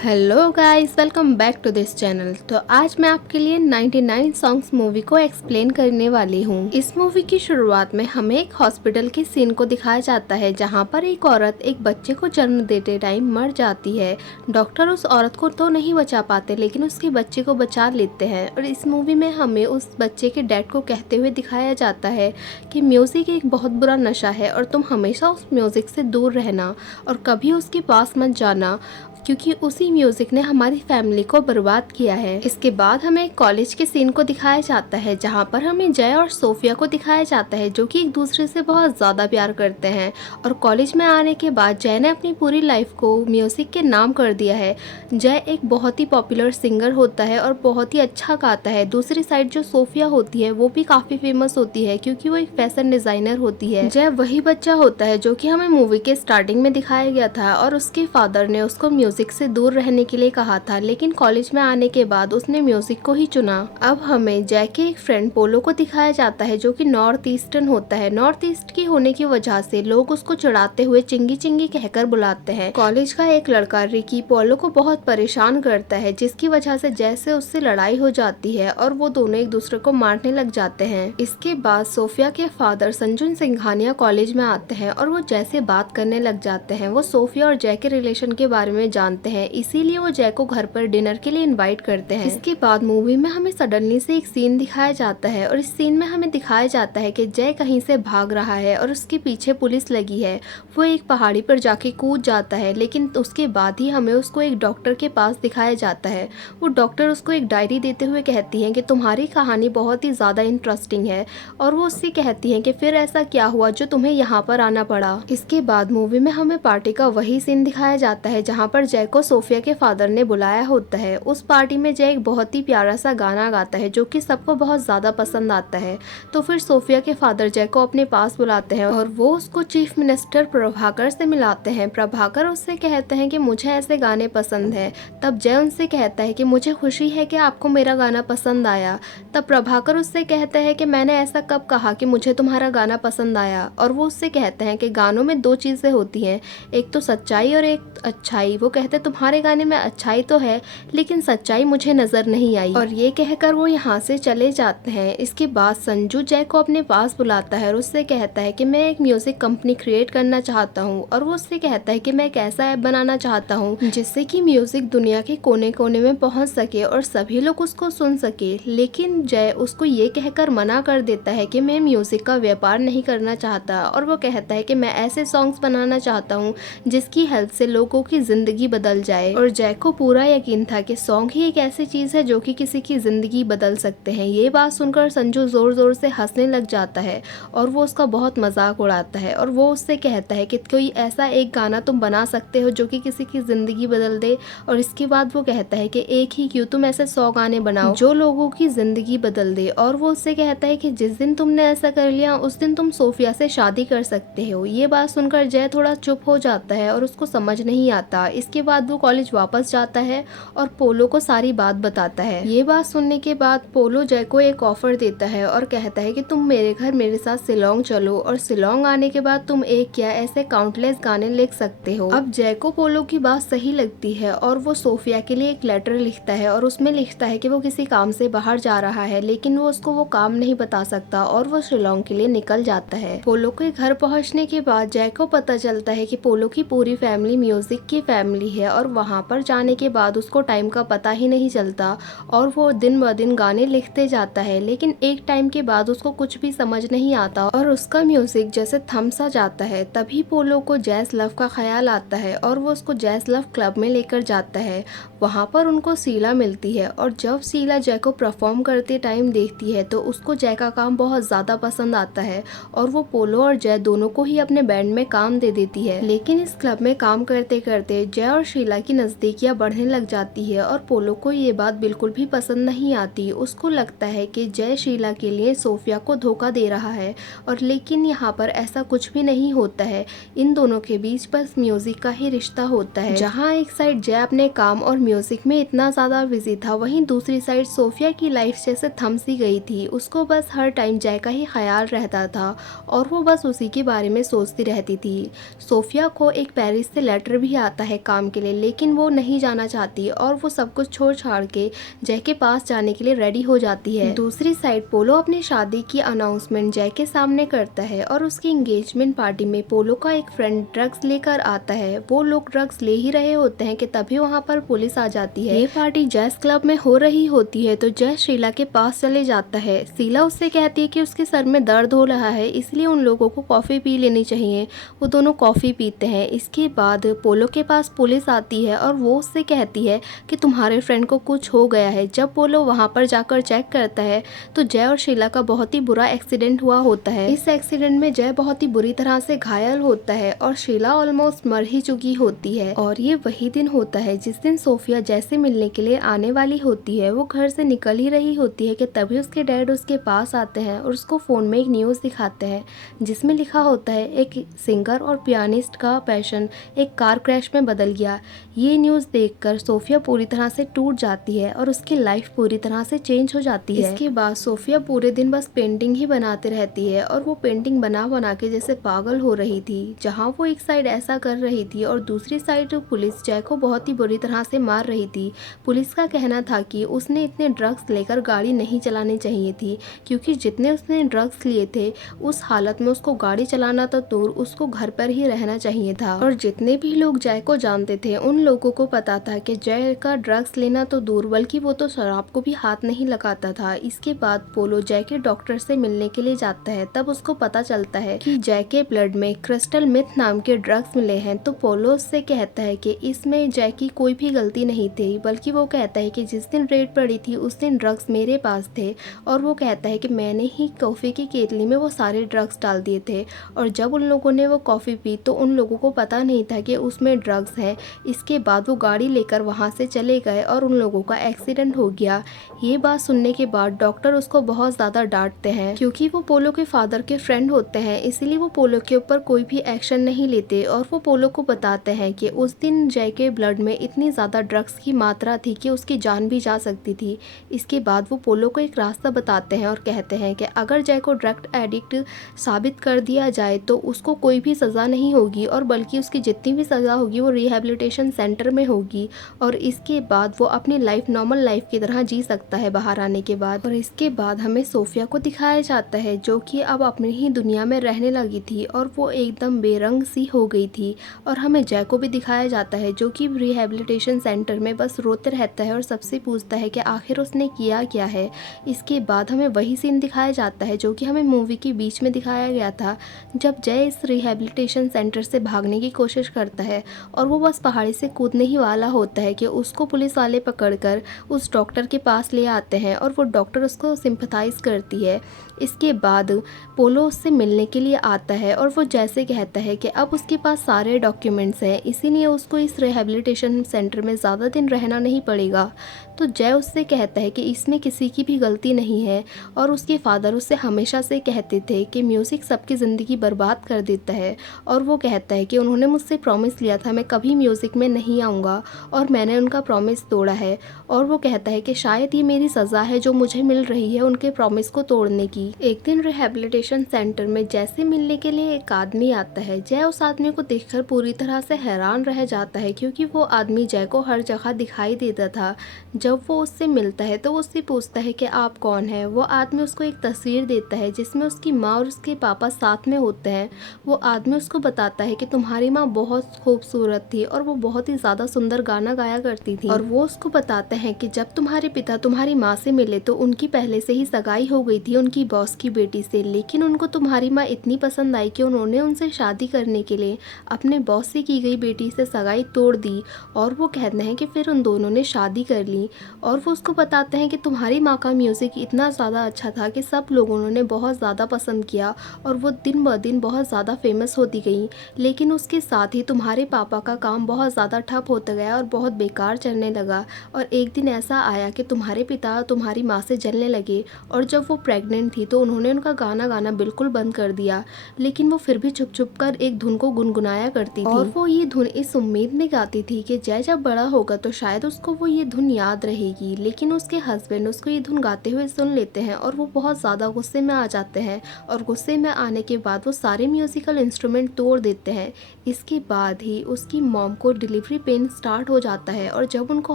Hello guys, welcome back to this channel. तो आज मैं आपके लिए 99 सॉन्ग्स मूवी को एक्सप्लेन करने वाली हूँ। इस मूवी की शुरुआत में हमें एक हॉस्पिटल के सीन को दिखाया जाता है जहाँ पर एक औरत एक बच्चे को जन्म देते टाइम मर जाती है। डॉक्टर उस औरत को तो नहीं बचा पाते लेकिन उसके बच्चे को बचा लेते हैं। और इस मूवी में हमें उस बच्चे के डैड को कहते हुए दिखाया जाता है कि म्यूज़िक एक बहुत बुरा नशा है और तुम हमेशा उस म्यूज़िक से दूर रहना और कभी उसके पास मत जाना, क्योंकि उसी म्यूजिक ने हमारी फैमिली को बर्बाद किया है। इसके बाद हमें एक कॉलेज के सीन को दिखाया जाता है जहाँ पर हमें जय और सोफिया को दिखाया जाता है जो कि एक दूसरे से बहुत ज़्यादा प्यार करते हैं। और कॉलेज में आने के बाद जय ने अपनी पूरी लाइफ को म्यूज़िक के नाम कर दिया है। जय एक बहुत ही पॉपुलर सिंगर होता है और बहुत ही अच्छा गाता है। दूसरी साइड जो सोफिया होती है वो भी काफ़ी फेमस होती है क्योंकि वो एक फैशन डिज़ाइनर होती है। जय वही बच्चा होता है जो कि हमें मूवी के स्टार्टिंग में दिखाया गया था और उसके फादर ने उसको म्यूजिक से दूर रहने के लिए कहा था, लेकिन कॉलेज में आने के बाद उसने म्यूजिक को ही चुना। अब हमें जय के एक फ्रेंड पोलो को दिखाया जाता है जो कि नॉर्थ ईस्टर्न होता है। नॉर्थ ईस्ट की होने की वजह से लोग उसको चिढ़ाते हुए चिंगी चिंगी कहकर बुलाते हैं। कॉलेज का एक लड़का रिकी पोलो को बहुत परेशान करता है जिसकी वजह से जय से उससे लड़ाई हो जाती है और वो दोनों एक दूसरे को मारने लग जाते हैं। इसके बाद सोफिया के फादर संजुन सिंघानिया कॉलेज में आते हैं और वो जय से बात करने लग जाते हैं। वो सोफिया और जय के रिलेशन के बारे में जानते हैं, इसीलिए वो जय को घर पर डिनर के लिए इनवाइट करते हैं। इसके बाद मूवी में हमें सडनली से एक सीन दिखाया जाता है और इस सीन में हमें दिखाया जाता है कि जय कहीं से भाग रहा है और उसके पीछे पुलिस लगी है। वो एक पहाड़ी पर जाके कूद जाता है, लेकिन उसके बाद ही हमें उसको एक डॉक्टर के पास दिखाया जाता है। वो डॉक्टर उसको एक डायरी देते हुए कहती है कि तुम्हारी कहानी बहुत ही ज़्यादा इंटरेस्टिंग है, और वो उससे कहती है कि फिर ऐसा क्या हुआ जो तुम्हें यहाँ पर आना पड़ा। इसके बाद मूवी में हमें पार्टी का वही सीन दिखाया जाता है जहाँ पर जय को सोफिया के फादर ने बुलाया होता है। उस पार्टी में जय एक बहुत ही प्यारा सा गाना गाता है जो कि सबको बहुत ज़्यादा पसंद आता है। तो फिर सोफिया के फादर जय को अपने पास बुलाते हैं और वो उसको चीफ मिनिस्टर प्रभाकर से मिलाते हैं। प्रभाकर उससे कहते हैं कि मुझे ऐसे गाने पसंद हैं। तब जय उनसे कहता है कि मुझे खुशी है कि आपको मेरा गाना पसंद आया। तब प्रभाकर उससे कहता है कि मैंने ऐसा कब कहा कि मुझे तुम्हारा गाना पसंद आया। और वो उससे कहते हैं कि गानों में दो चीज़ें होती हैं, एक तो सच्चाई और एक अच्छाई। वो कहते हैं तुम्हारे गाने में अच्छाई तो है लेकिन सच्चाई मुझे नजर नहीं आई। और ये कहकर वो यहाँ से चले जाते हैं। इसके बाद संजू जय को अपने पास बुलाता है और उससे कहता है कि मैं एक म्यूजिक कंपनी क्रिएट करना चाहता हूँ। और वो उससे कहता है कि मैं एक ऐसा ऐप बनाना चाहता हूँ जिससे कि म्यूजिक दुनिया के कोने कोने में पहुँच सके और सभी लोग उसको सुन सके। लेकिन जय उसको ये कहकर मना कर देता है कि मैं म्यूजिक का व्यापार नहीं करना चाहता, और वो कहता है कि मैं ऐसे सॉन्ग्स बनाना चाहता हूँ जिसकी हेल्प से लोगों की जिंदगी बदल जाए। और जय को पूरा यकीन था कि सॉन्ग ही एक ऐसी चीज है जो कि किसी की जिंदगी बदल सकते हैं। ये बात सुनकर संजू जोर जोर से हंसने लग जाता है और वो उसका बहुत मजाक उड़ाता है। और वो उससे कहता है कि कोई ऐसा एक गाना तुम बना सकते हो जो कि किसी की जिंदगी बदल दे। और इसके बाद वो कहता है कि एक ही क्यों, तुम ऐसे 100 गाने बनाओ जो लोगों की जिंदगी बदल दे। और वो उससे कहता है कि जिस दिन तुमने ऐसा कर लिया उस दिन तुम सोफिया से शादी कर सकते हो। ये बात सुनकर जय थोड़ा चुप हो जाता है और उसको समझ नहीं आता। इसके बाद वो कॉलेज वापस जाता है और पोलो को सारी बात बताता है। ये बात सुनने के बाद पोलो जय को एक ऑफर देता है और कहता है कि तुम मेरे घर मेरे साथ शिलोंग चलो, और शिलोंग आने के बाद तुम एक क्या ऐसे काउंटलेस गाने लिख सकते हो। अब जय को पोलो की बात सही लगती है और वो सोफिया के लिए एक लेटर लिखता है और उसमें लिखता है कि वो किसी काम से बाहर जा रहा है, लेकिन वो उसको वो काम नहीं बता सकता और वो शिलोंग के लिए निकल जाता है। पोलो के घर पहुंचने के बाद जय को पता चलता है कि पोलो की पूरी फैमिली म्यूजिक की फैमिली है, और वहाँ पर जाने के बाद उसको टाइम का पता ही नहीं चलता और वो दिन ब दिन गाने लिखते जाता है। लेकिन एक टाइम के बाद उसको कुछ भी समझ नहीं आता और उसका म्यूजिक जैसे थम सा जाता है। तभी पोलो को जैज लव का ख्याल आता है और वो उसको जैज लव क्लब में लेकर जाता है। वहाँ पर उनको शीला मिलती है और जब शीला जय को परफॉर्म करते टाइम देखती है तो उसको जय का काम बहुत ज़्यादा पसंद आता है और वो पोलो और जय दोनों को ही अपने बैंड में काम दे देती है। लेकिन इस क्लब में काम करते करते जय और शीला की नज़दीकियाँ बढ़ने लग जाती है और पोलो को ये बात बिल्कुल भी पसंद नहीं आती। उसको लगता है कि जय शीला के लिए सोफिया को धोखा दे रहा है, और लेकिन यहाँ पर ऐसा कुछ भी नहीं होता है। इन दोनों के बीच बस म्यूजिक का ही रिश्ता होता है। जहाँ एक साइड जय अपने काम और म्यूजिक में इतना ज़्यादा बिजी था, वहीं दूसरी साइड सोफिया की लाइफ जैसे थम सी गई थी। उसको बस हर टाइम जय का ही ख्याल रहता था और वो बस उसी के बारे में सोचती रहती थी। सोफिया को एक पेरिस से लेटर भी आता है काम काम के लिए, लेकिन वो नहीं जाना चाहती और वो सब कुछ छोड़ छाड़ के जय के पास जाने के लिए रेडी हो जाती है। दूसरी साइड पोलो अपनी शादी की अनाउंसमेंट जय के सामने करता है और उसकी एंगेजमेंट पार्टी में पोलो का एक फ्रेंड ड्रग्स लेकर आता है। वो लोग ड्रग्स ले ही रहे होते हैं कि तभी वहाँ पर पुलिस आ जाती है। ये पार्टी जैस क्लब में हो रही होती है तो जय शीला के पास चले जाता है। शीला उससे कहती है कि उसके सर में दर्द हो रहा है, इसलिए उन लोगों को कॉफ़ी पी लेनी चाहिए। वो दोनों कॉफ़ी पीते हैं। इसके बाद पोलो के पास पुलिस आती है और वो उससे कहती है कि तुम्हारे फ्रेंड को कुछ हो गया है। जब पोलो वहाँ पर जाकर चेक करता है तो जय और शीला का बहुत ही बुरा एक्सीडेंट हुआ होता है। इस एक्सीडेंट में जय बहुत ही बुरी तरह से घायल होता है और शीला ऑलमोस्ट मर ही चुकी होती है। और ये वही दिन होता है जिस दिन सोफिया जय से मिलने के लिए आने वाली होती है। वो घर से निकल ही रही होती है कि तभी उसके डैड उसके पास आते हैं और उसको फ़ोन में एक न्यूज़ दिखाते हैं जिसमें लिखा होता है एक सिंगर और पियानिस्ट का पैशन एक कार क्रैश में बदल गया। ये न्यूज़ देखकर सोफिया पूरी तरह से टूट जाती है और उसकी लाइफ पूरी तरह से चेंज हो जाती है। इसके बाद सोफिया पूरे दिन बस पेंटिंग ही बनाते रहती है और वो पेंटिंग बना बना के जैसे पागल हो रही थी। जहाँ वो एक साइड ऐसा कर रही थी और दूसरी साइड पुलिस जय को बहुत ही बुरी तरह से मार रही थी। पुलिस का कहना था कि उसने इतने ड्रग्स लेकर गाड़ी नहीं चलानी चाहिए थी, क्योंकि जितने उसने ड्रग्स लिए थे उस हालत में उसको गाड़ी चलाना तो दूर, उसको घर पर ही रहना चाहिए था। और जितने भी लोग जय को जानते थे उन लोगों को पता था कि जय का ड्रग्स लेना तो दूर, बल्कि वो तो शराब को भी हाथ नहीं लगाता था। इसके बाद पोलो जय के डॉक्टर से मिलने के लिए जाता है। तब उसको पता चलता है कि जय के ब्लड में क्रिस्टल मिथ नाम के ड्रग्स मिले हैं। तो पोलो उससे कहता है कि इसमें जय की कोई भी गलती नहीं थी, बल्कि वो कहता है कि जिस दिन रेड पड़ी थी उस दिन ड्रग्स मेरे पास थे और वो कहता है कि मैंने ही कॉफ़ी की केतली में वो सारे ड्रग्स डाल दिए थे। और जब उन लोगों ने वो कॉफ़ी पी तो उन लोगों को पता नहीं था कि उसमें ड्रग्स हैं। इसके बाद वो गाड़ी लेकर वहाँ से चले गए और उन लोगों का एक्सीडेंट हो गया। ये बात सुनने के बाद डॉक्टर उसको बहुत ज़्यादा डांटते हैं, क्योंकि वो पोलो के फादर के फ्रेंड होते हैं, इसीलिए वो पोलो के ऊपर कोई भी एक्शन नहीं लेते। और वो पोलो को बताते हैं कि उस दिन जय के ब्लड में इतनी ज़्यादा ड्रग्स की मात्रा थी कि उसकी जान भी जा सकती थी। इसके बाद वो पोलो को एक रास्ता बताते हैं और कहते हैं कि अगर जय को ड्रग एडिक्ट साबित कर दिया जाए तो उसको कोई भी सज़ा नहीं होगी, और बल्कि उसकी जितनी भी सज़ा होगी वो रिहैबिलिटेशन सेंटर में होगी। और इसके बाद वो अपनी लाइफ नॉर्मल लाइफ की तरह जी सकता है बाहर आने के बाद। और इसके बाद हमें सोफिया को दिखाया जाता है जो कि अब अपनी ही दुनिया में रहने लगी थी और वो एकदम बेरंग सी हो गई थी। और हमें जय को भी दिखाया जाता है जो कि रिहैबिलिटेशन सेंटर में बस रोते रहता है और सबसे पूछता है कि आखिर उसने किया क्या है। इसके बाद हमें वही सीन दिखाया जाता है जो कि हमें मूवी के बीच में दिखाया गया था, जब जय इस रिहैबिलिटेशन सेंटर से भागने की कोशिश करता है और वो बस पहाड़ी से कूदने ही वाला होता है कि उसको पुलिस वाले पकड़कर उस डॉक्टर के पास ले आते हैं और वो डॉक्टर उसको सिंपथाइज करती है। इसके बाद पोलो उससे मिलने के लिए आता है और वो जैसे कहता है कि अब उसके पास सारे डॉक्यूमेंट्स हैं, इसीलिए उसको इस रिहैबिलिटेशन सेंटर में ज़्यादा दिन रहना नहीं पड़ेगा। तो जय उससे कहता है कि इसमें किसी की भी गलती नहीं है और उसके फादर उससे हमेशा से कहते थे कि म्यूज़िक सबकी ज़िंदगी बर्बाद कर देता है। और वो कहता है कि उन्होंने मुझसे प्रॉमिस लिया था मैं कभी म्यूज़िक में नहीं आऊँगा और मैंने उनका प्रॉमिस तोड़ा है। और वो कहता है कि शायद ये मेरी सज़ा है जो मुझे मिल रही है उनके प्रॉमिस को तोड़ने की। एक दिन रिहैबिलिटेशन सेंटर में जैसे मिलने के लिए एक आदमी आता है। जय उस आदमी को देखकर पूरी तरह से हैरान रह जाता है, क्योंकि वो आदमी जय को हर जगह दिखाई देता था। जब वो उससे मिलता है तो वो उससे पूछता है कि आप कौन हैं। वो आदमी उसको एक तस्वीर देता है जिसमें उसकी माँ और उसके पापा साथ में होते हैं। वो आदमी उसको बताता है कि तुम्हारी माँ बहुत खूबसूरत थी और वो बहुत ही ज़्यादा सुंदर गाना गाया करती थी। और वो उसको बताते हैं कि जब तुम्हारे पिता तुम्हारी माँ से मिले तो उनकी पहले से ही सगाई हो गई थी उनकी बॉस की बेटी से, लेकिन उनको तुम्हारी माँ इतनी पसंद आई कि उन्होंने उनसे शादी करने के लिए अपने बॉस से की गई बेटी से सगाई तोड़ दी। और वो कहते हैं कि फिर उन दोनों ने शादी कर ली। और वो उसको बताते हैं कि तुम्हारी माँ का म्यूज़िक इतना ज़्यादा अच्छा था कि सब लोगों ने बहुत ज़्यादा पसंद किया और वो दिन ब दिन बहुत ज़्यादा फेमस होती गई। लेकिन उसके साथ ही तुम्हारे पापा का काम बहुत ज़्यादा ठप होता गया और बहुत बेकार चलने लगा। और एक दिन ऐसा आया कि तुम्हारे पिता तुम्हारी माँ से जलने लगे और जब वो प्रेग्नेंट थी तो उन्होंने उनका गाना गाना बिल्कुल बंद कर दिया, लेकिन वो फिर भी छुप छुप कर एक धुन को गुनगुनाया करती थी। और वो ये धुन इस उम्मीद में गाती थी कि जय जब बड़ा होगा तो शायद उसको वो ये धुन याद रहेगी। लेकिन उसके हस्बैंड उसको ये धुन गाते हुए सुन लेते हैं और वो बहुत ज़्यादा गुस्से में आ जाते हैं और गुस्से में आने के बाद वो सारे म्यूज़िकल इंस्ट्रूमेंट तोड़ देते हैं। इसके बाद ही उसकी मॉम मॉम को डिलीवरी पेन स्टार्ट हो जाता है और जब उनको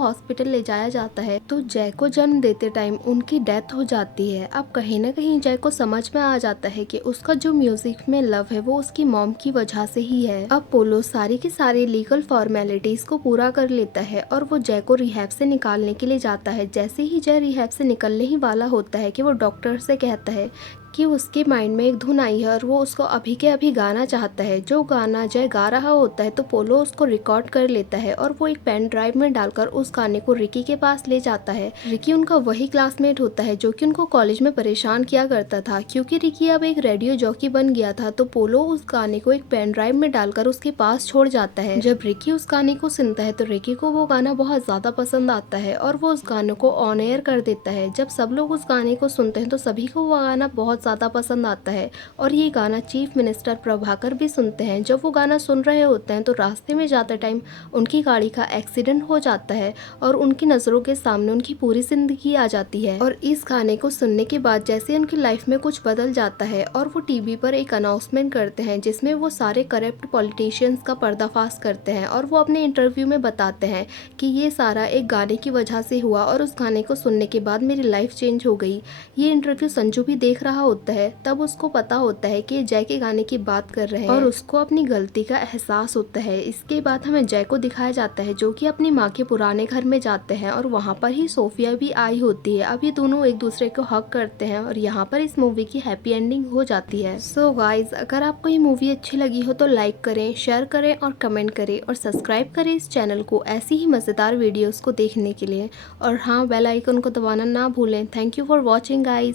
हॉस्पिटल ले जाया जाता है तो जय को जन्म देते टाइम उनकी डेथ हो जाती है। अब कहीं ना कहीं जय को समझ में आ जाता है कि उसका जो म्यूजिक में लव है वो उसकी मॉम की वजह से ही है। अब पोलो सारी की सारी लीगल फॉर्मेलिटीज को पूरा कर लेता है और वो जय को रिहैब से निकालने के लिए जाता है। जैसे ही जय रिहैब से निकलने ही वाला होता है कि वो डॉक्टर से कहता है कि उसके माइंड में एक धुन आई है और वो उसको अभी के अभी गाना चाहता है। जो गाना जय गा रहा होता है तो पोलो उसको रिकॉर्ड कर लेता है और वो एक पेन ड्राइव में डालकर उस गाने को रिकी के पास ले जाता है। रिकी उनका वही क्लासमेट होता है जो कि उनको कॉलेज में परेशान किया करता था। क्योंकि रिकी अब एक रेडियो जॉकी बन गया था तो पोलो उस गाने को एक पेन ड्राइव में डालकर उसके पास छोड़ जाता है। जब रिकी उस गाने को सुनता है तो रिकी को वो गाना बहुत ज्यादा पसंद आता है और वो उस गाने को ऑन एयर कर देता है। जब सब लोग उस गाने को सुनते हैं तो सभी को वो गाना बहुत ज़्यादा पसंद आता है और ये गाना चीफ मिनिस्टर प्रभाकर भी सुनते हैं। जब वो गाना सुन रहे होते हैं तो रास्ते में जाते टाइम उनकी गाड़ी का एक्सीडेंट हो जाता है और उनकी नज़रों के सामने उनकी पूरी जिंदगी आ जाती है। और इस गाने को सुनने के बाद जैसे उनकी लाइफ में कुछ बदल जाता है और वो टीवी पर एक अनाउंसमेंट करते हैं जिसमें वो सारे करप्ट पॉलिटिशियंस का पर्दाफाश करते हैं और वो अपने इंटरव्यू में बताते हैं कि ये सारा एक गाने की वजह से हुआ और उस गाने को सुनने के बाद मेरी लाइफ चेंज हो गई। ये इंटरव्यू संजू भी देख रहा होता है। तब उसको पता होता है कि जय के गाने की बात कर रहे हैं और उसको अपनी गलती का एहसास होता है। इसके बाद हमें जय को दिखाया जाता है जो कि अपनी माँ के पुराने घर में जाते हैं और वहाँ पर ही सोफिया भी आई होती है। अब ये दोनों एक दूसरे को हक करते हैं और यहाँ पर इस मूवी की हैप्पी एंडिंग हो जाती है। सो गाइज, अगर आपको ये मूवी अच्छी लगी हो तो लाइक करें, शेयर करें और कमेंट करें और सब्सक्राइब करें इस चैनल को ऐसी ही मज़ेदार वीडियोस को देखने के लिए। और हाँ, बेल आइकन को दबाना ना भूलें। Thank you for watching guys.